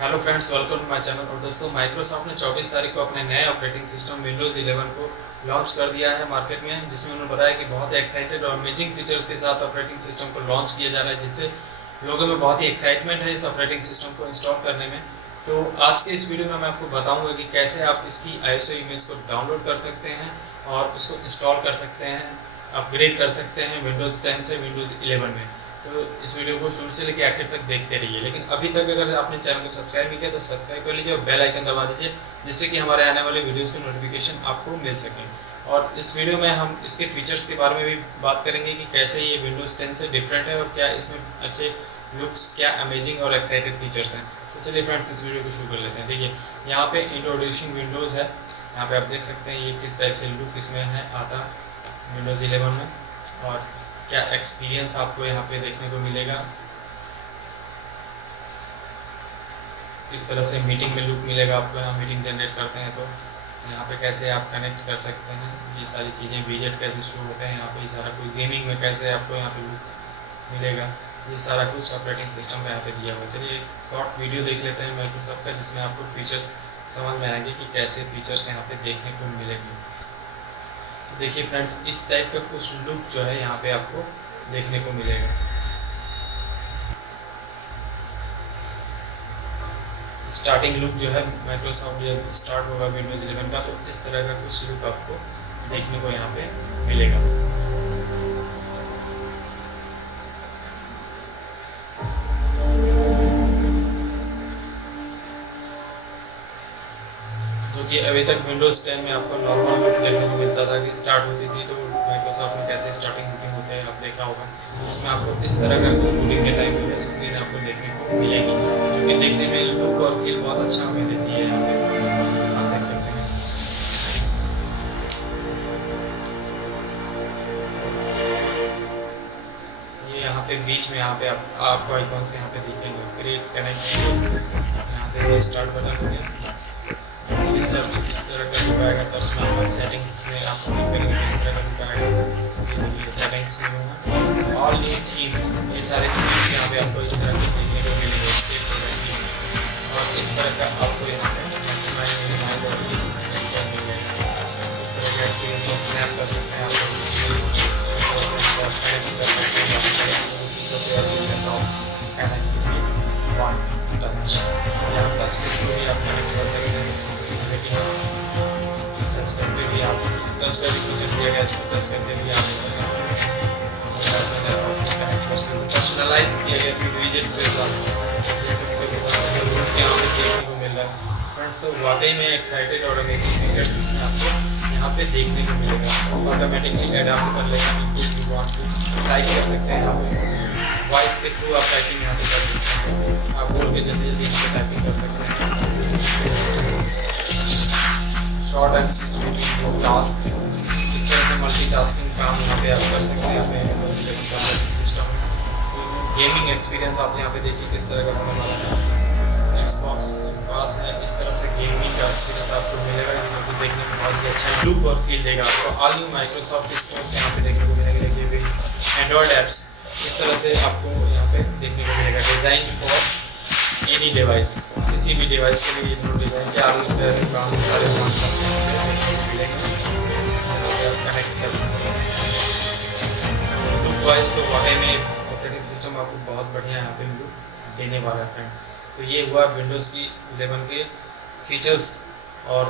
Hello friends, welcome to my channel. और दोस्तों, Microsoft ने 24 तारीख को अपने नए ऑपरेटिंग सिस्टम विंडोज़ 11 को लॉन्च कर दिया है मार्केट में, जिसमें उन्होंने बताया कि बहुत ही एक्साइटेड और अमेजिंग फीचर्स के साथ ऑपरेटिंग सिस्टम को लॉन्च किया जा रहा है, जिससे लोगों में बहुत ही एक्साइटमेंट है इस ऑपरेटिंग सिस्टम को इंस्टॉल करने में। तो आज के इस वीडियो में मैं आपको बताऊंगा कि कैसे आप इसकी ISO इमेज को डाउनलोड कर सकते हैं और उसको इंस्टॉल कर सकते हैं, अपग्रेड कर सकते हैं विंडोज़ 10 से विंडोज़ 11 में। तो इस वीडियो को शुरू से लेकर आखिर तक देखते रहिए। लेकिन अभी तक अगर आपने चैनल को सब्सक्राइब नहीं किया तो सब्सक्राइब कर लीजिए और बेल आइकन दबा दीजिए, जिससे कि हमारे आने वाले वीडियोस की नोटिफिकेशन आपको मिल सके। और इस वीडियो में हम इसके फीचर्स के बारे में भी बात करेंगे कि कैसे ये विंडोज़ 10 से डिफरेंट है और क्या इसमें अच्छे लुक्स, क्या अमेजिंग और एक्साइटेड फीचर्स हैं। तो चलिए फ्रेंड्स, इस वीडियो को शुरू कर लेते हैं। देखिए, यहाँ पे इंट्रोड्यूसिंग विंडोज़ है। यहाँ पे आप देख सकते हैं ये किस टाइप से लुक इसमें है आता विंडोज़ 11 में, और क्या एक्सपीरियंस आपको यहाँ पे देखने को मिलेगा, किस तरह से मीटिंग में लुक मिलेगा आपको। यहाँ मीटिंग जनरेट करते हैं तो यहाँ पे कैसे आप कनेक्ट कर सकते हैं, ये सारी चीज़ें, विजेट कैसे शो होते हैं यहाँ पे, ये सारा कुछ गेमिंग में कैसे आपको यहाँ पे लुक मिलेगा, ये सारा कुछ ऑपरेटिंग सिस्टम का यहाँ पे दिया हुआ है। चलिए एक शॉर्ट वीडियो देख लेते हैं माइक्रोसॉफ्ट का, जिसमें आपको फीचर्स समझ में आएंगे कि कैसे फीचर्स यहाँ पे देखने को मिलेंगे। तो देखिए फ्रेंड्स, इस टाइप का कुछ लुक जो है यहाँ पे आपको देखने को मिलेगा। स्टार्टिंग लुक जो है माइक्रोसॉफ्ट जब स्टार्ट होगा विंडोज़ 11 का, तो इस तरह का कुछ लुक आपको देखने को यहाँ पे मिलेगा। जो कि अभी तक विंडोज़ 10 में आपको नॉर्मल लुक देखने को मिलता था कि स्टार्ट होती थी तो माइक्रोसॉफ्ट में कैसे स्टार्टिंग लुकिंग होते हैं आप देखा होगा। इसमें आपको इस तरह का कुछ बूटिंग के टाइम में स्क्रीन आपको देखने को मिलेगी, जो कि देखने में लुक और फील बहुत अच्छा हमें देती है। यहाँ पे आप देख सकते हैं। ये यहाँ पे बीच में यहाँ पे आपको आइकॉन्स यहाँ पे दिखेंगे, क्रिएट, कनेक्ट, यहाँ से स्टार्ट बटन हो गया। ये सर्च इस तरह का लुक आएगा, सर्च में आपको सेटिंग्स में आपको क्लिक करेंगे तो इस तरह का लुक आएगा। ये सेटिंग्स में होगा, ऑल न्यू थीम्स, ये सारे थीम्स यहाँ पे आपको इस तरह से देखने को मिलेंगे। और इस तरह का आपको यहाँ पे मैक्सिमाइज, मिनिमाइज और इस तरह का एक्सपीरियंस स्नैप कर सकते हैं आप टच करके भी आप कनेक्ट कर सकते हैं। लेकिन टच करके भी आप टच का भी फीचर दिया गया, इसको टच करके भी आप कनेक्ट कर सकते हैं। पर्सनलाइज किया गया फिर विजेट के साथ देख सकते हो कि यहाँ पे देखने को मिल रहा है। फ्रेंड्स, तो वाकई में एक्साइटेड और अमेजिंग फीचर्स इसमें आपको यहाँ पे देखने को मिलेगा। ऑटोमेटिकली एडाप्ट कर लेगा, टाइप कर सकते हैं यहाँ पे, वॉइस के थ्रू आप टाइपिंग यहाँ पे कर सकते हैं। आप बोल के जल्दी जल्दी यहाँ पे टाइपिंग कर सकते हैं। शॉर्ट एंड स्वीट टास्क, इस तरह से मल्टीटास्किंग काम यहाँ पे आप कर सकते हैं। सिस्टम गेमिंग एक्सपीरियंस आप यहाँ पे देखिए किस तरह का होने वाला है। एक्सबॉक्स पास है, इस तरह से गेमिंग का एक्सपीरियंस आपको मिलेगा, जो कि देखने में बहुत ही अच्छा लुक और फील देगा आपको। ऑल न्यू माइक्रोसॉफ्ट स्टोर यहाँ पे देखने को मिलेंगे। देखिए एंड्रॉयड ऐप्स इस तरह से आपको यहाँ पे देखने को मिलेगा, डिज़ाइन फॉर एनी डिवाइस, किसी भी डिवाइस के लिए जो डिज़ाइन के सारे कनेक्ट कर लुक वाइज। तो वाकई में ऑपरेटिंग सिस्टम आपको बहुत बढ़िया यहाँ पे लुक देने वाला है फ्रेंड्स। तो ये हुआ विंडोज़ की 11 के फीचर्स और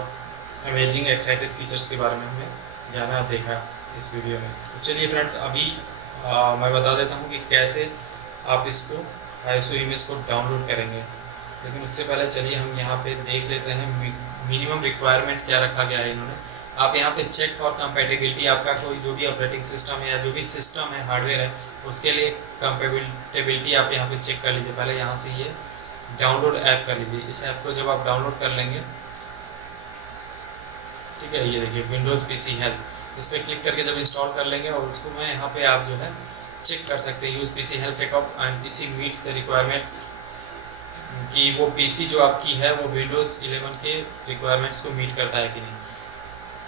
अमेजिंग एक्साइटेड फीचर्स के बारे में हमने जाना देखा इस वीडियो में। तो चलिए फ्रेंड्स, अभी मैं बता देता हूँ कि कैसे आप इसको ISO इमेज को डाउनलोड करेंगे। लेकिन उससे पहले चलिए हम यहाँ पे देख लेते हैं मिनिमम रिक्वायरमेंट क्या रखा गया है इन्होंने। आप यहाँ पे चेक फॉर कंपेटेबिलिटी, आपका कोई जो भी ऑपरेटिंग सिस्टम है या जो भी सिस्टम है, हार्डवेयर है, उसके लिए कंपेटेबिलिटी आप यहाँ पे चेक कर लीजिए। पहले यहाँ से ये डाउनलोड ऐप कर लीजिए। इस ऐप को जब आप डाउनलोड कर लेंगे, ठीक है, ये देखिए विंडोज़ PC हेल्प, इस पर क्लिक करके जब इंस्टॉल कर लेंगे और उसको मैं यहाँ पे आप जो है चेक कर सकते हैं, use PC help checkout and PC meet the requirement, कि वो PC जो आपकी है वो विंडोज़ 11 के रिक्वायरमेंट्स को मीट करता है कि नहीं।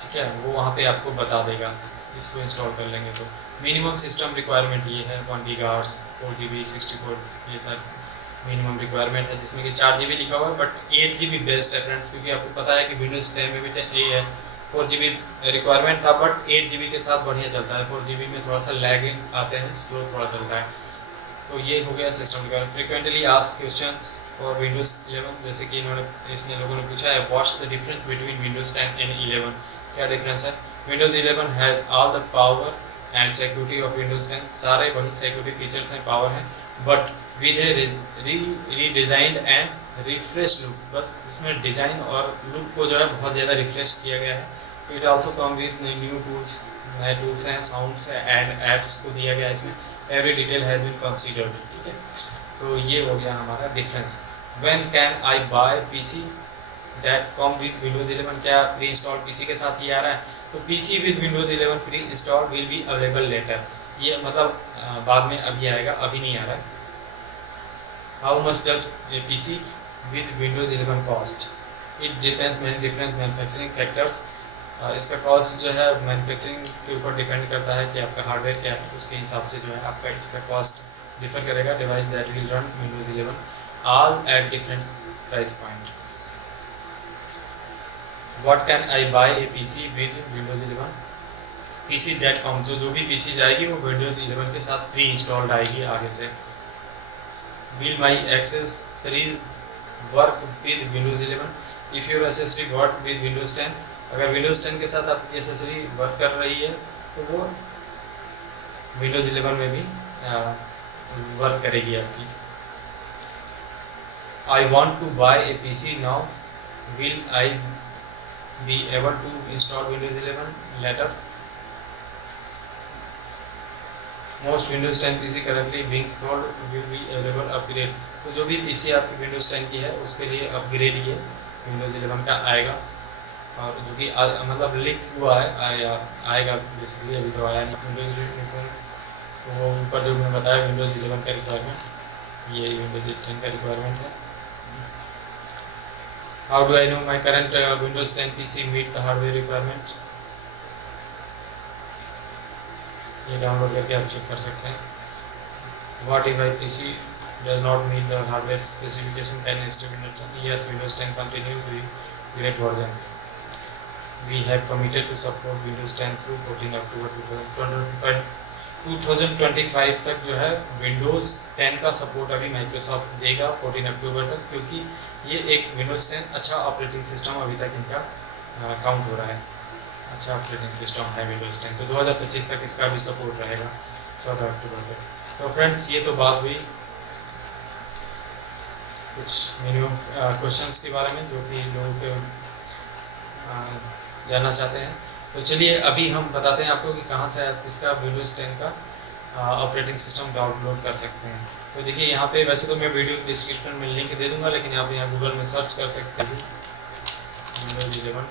ठीक है, वो वहाँ पे आपको बता देगा इसको इंस्टॉल कर लेंगे तो। मिनिमम सिस्टम रिक्वायरमेंट ये है 1 गीगाहर्ट्ज़, 4 GB 64, ये सब मिनिमम रिक्वायरमेंट है, जिसमें कि 4 GB लिखा हुआ है, बट 8 GB बेस्ट है फ्रेंड्स, क्योंकि आपको पता है कि विंडोज़ 10 में भी ये है 4 GB रिक्वायरमेंट था, बट 8 GB के साथ बढ़िया चलता है। 4 GB में थोड़ा सा लैग आते हैं, स्लो थोड़ा चलता है। तो ये हो गया system requirement. Frequently asked questions for Windows 11, जैसे कि इसमें लोगों ने पूछा है what's the difference between Windows 10 and 11, क्या डिफरेंस है। Windows 11 has all the power and security of Windows 10, सारे वही सिक्योरिटी फीचर्स हैं, पावर हैं, but with a redesigned and refresh look. बस इसमें डिज़ाइन और लुक को जो है बहुत ज़्यादा रिफ्रेश किया गया है। It also come with new tools, नए टूल्स हैं, साउंड्स हैं एंड एप्स को दिया गया है इसमें। Every detail has been considered, ठीक है। तो ये हो गया हमारा difference. When can I buy PC that come with Windows 11, क्या प्री इंस्टॉल पीसी के साथ ये आ रहा है। तो PC with Windows 11 pre install will be available later, ये मतलब बाद में अभी आएगा, अभी नहीं आ रहा है। How much does a PC with Windows 11 cost, it depends many different manufacturing factors. इसका कॉस्ट जो है मैन्युफैक्चरिंग के ऊपर डिपेंड करता है कि आपका हार्डवेयर क्या है, उसके हिसाब से जो है आपका इसका कॉस्ट डिफर करेगा। Device that will run Windows 11 all at different price point. What can I buy a PC with Windows 11, PC that come, जो भी पीसी जाएगी वो विंडोज़ 11 के साथ प्री इंस्टॉल्ड आएगी आगे से। Will my accessories work with Windows 11, if your accessory work with Windows 10, अगर विंडोज़ 10 के साथ आपकी एक्सेसरी वर्क कर रही है तो वो विंडोज़ 11 में भी वर्क करेगी आपकी। I want to buy a PC now, will I be able to install Windows 11 later. Most Windows 10 PC currently being sold will be available upgrade, तो जो भी पीसी आपकी विंडोज़ 10 की है उसके लिए अपग्रेड ये विंडोज़ 11 का आएगा। और जो कि मतलब लिख हुआ है आएगा बेसिकली, अभी तो आया नहीं विंडोज़ 11। तो वो ऊपर जो मैंने बताया विंडोज़ 11 का रिक्वायरमेंट, ये विंडोज़ 10 का रिक्वायरमेंट है। How do I know my current Windows 10 PC meet the hardware requirement, ये डाउनलोड करके आप चेक कर सकते हैं। What if I PC does not meet the hardware specification, can install yes Windows 10 continue the great version. We have committed to support Windows 10 through 14 October 2025 तक जो है Windows 10 का सपोर्ट अभी माइक्रोसॉफ्ट देगा 14 अक्टूबर तक, क्योंकि ये एक Windows 10 अच्छा ऑपरेटिंग सिस्टम अभी तक इनका काउंट हो रहा है, अच्छा ऑपरेटिंग सिस्टम है Windows 10। तो 2025 तक इसका भी सपोर्ट रहेगा 14 अक्टूबर तक। तो फ्रेंड्स ये तो बात हुई कुछ मिनिमम क्वेश्चंस के बारे में जो कि लोगों के जानना चाहते हैं। तो चलिए अभी हम बताते हैं आपको कि कहाँ से आप इसका Windows 10 का ऑपरेटिंग सिस्टम डाउनलोड कर सकते हैं। तो देखिए यहाँ पे वैसे तो मैं वीडियो डिस्क्रिप्शन में लिंक दे दूंगा, लेकिन आप यहाँ गूगल में सर्च कर सकते हैं Windows 11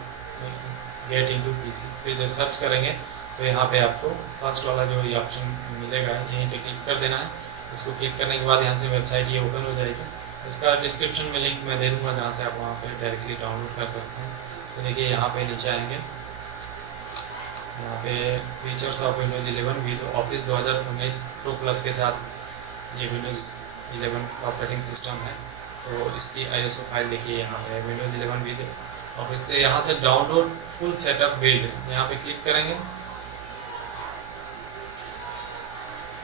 गेट इनटू पीसी, फिर जब सर्च करेंगे तो यहाँ पे आपको फर्स्ट वाला जो ये ऑप्शन मिलेगा यहीं पे क्लिक कर देना है। इसको क्लिक करने के बाद यहाँ से वेबसाइट ये ओपन हो जाएगी। इसका डिस्क्रिप्शन में लिंक मैं दे दूँगा जहाँ से आप वहाँ पर डायरेक्टली डाउनलोड कर सकते हैं। तो देखिए यहाँ पे नीचे आएंगे, यहाँ पे features of Windows 11 with office 2019 pro plus के साथ ये विंडोज़ 11 ऑपरेटिंग सिस्टम है। तो इसकी ISO फाइल देखिए यहाँ पे विंडोज़ 11 विद ऑफिस से, यहाँ से डाउनलोड फुल सेटअप बिल्ड, यहाँ पे क्लिक करेंगे।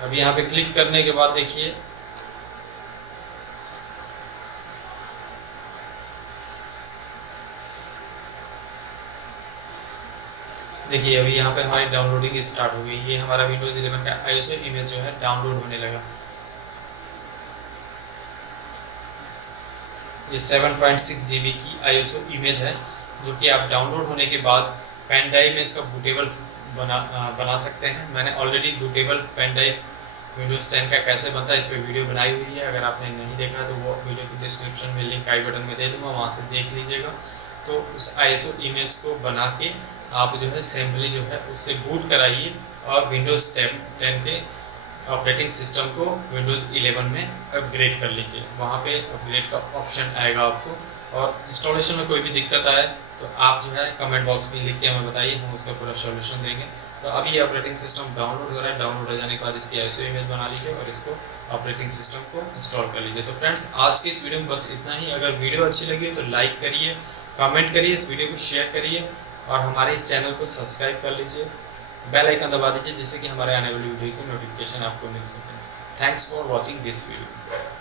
अभी यहाँ पे क्लिक करने के बाद देखिए अभी यहाँ पे हमारी डाउनलोडिंग स्टार्ट हो गई। ये हमारा विंडोज़ 11 का ISO इमेज जो है डाउनलोड होने लगा। ये 7.6 GB की ISO इमेज है, जो कि आप डाउनलोड होने के बाद पेन ड्राइव में इसका बूटेबल बना सकते हैं। मैंने already bootable pen drive Windows 10 का कैसे बनता है इस पर वीडियो बनाई हुई है। अगर आपने नहीं देखा तो वो वीडियो की डिस्क्रिप्शन में लिंक आई बटन में दे दूँगा, वहाँ से देख लीजिएगा। तो उस ISO इमेज को बना के आप जो है सिंपली जो है उससे बूट कराइए और विंडोज़ 10 के ऑपरेटिंग सिस्टम को विंडोज़ 11 में अपग्रेड कर लीजिए। वहाँ पे अपग्रेड का ऑप्शन आएगा आपको, और इंस्टॉलेशन में कोई भी दिक्कत आए तो आप जो है कमेंट बॉक्स में लिख के हमें बताइए, हम उसका पूरा सॉल्यूशन देंगे। तो अभी ये ऑपरेटिंग सिस्टम डाउनलोड हो रहा है। डाउनलोड हो जाने के बाद इसकी ISO इमेज बना लीजिए और इसको ऑपरेटिंग सिस्टम को इंस्टॉल कर लीजिए। तो फ्रेंड्स, आज की इस वीडियो में बस इतना ही। अगर वीडियो अच्छी लगी तो लाइक करिए, कमेंट करिए, इस वीडियो को शेयर करिए और हमारे इस चैनल को सब्सक्राइब कर लीजिए। बेल आइकन दबा दीजिए जिससे कि हमारे आने वाली वीडियो की नोटिफिकेशन आपको मिल सके। Thanks for watching this video.